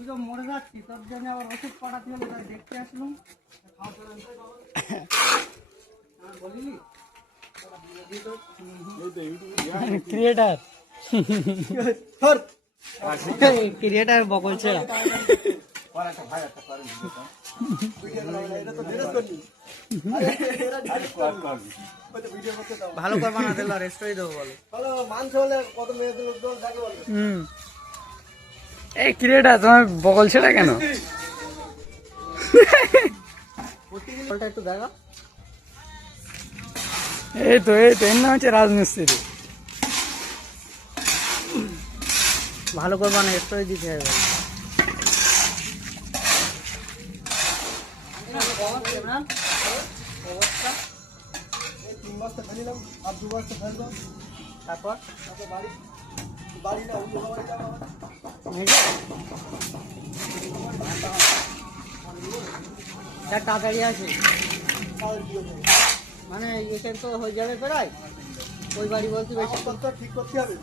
তুই তো মরে যাচ্ছি, তোর জন্য আবার ওষুধ পাঠাতে হলে তাই দেখতে আসলাম। বলিনি ক্রিয়েটার ক্রিয়েটার বকল ছেড়া। ভালো করে বানাতে রেস্টুরেন্ট দেবো বলো। ভালো মাংস হলে কত মেয়েদের লোক থাকে বলো। এই ক্রিয়েটার তোমার বকল ছেড়া কেন? একটু দেখা। এই তো এর নাম হচ্ছে রাজমিস্ত্রি। ভালো করে বানা রেস্টুরেন্ট দিতে হবে। তারপর তাড়াতাড়ি আছে মানে এখানে তো হয়ে যাবে প্রায়। ওই বাড়ি বলতে বেশি ঠিক করতে হবে।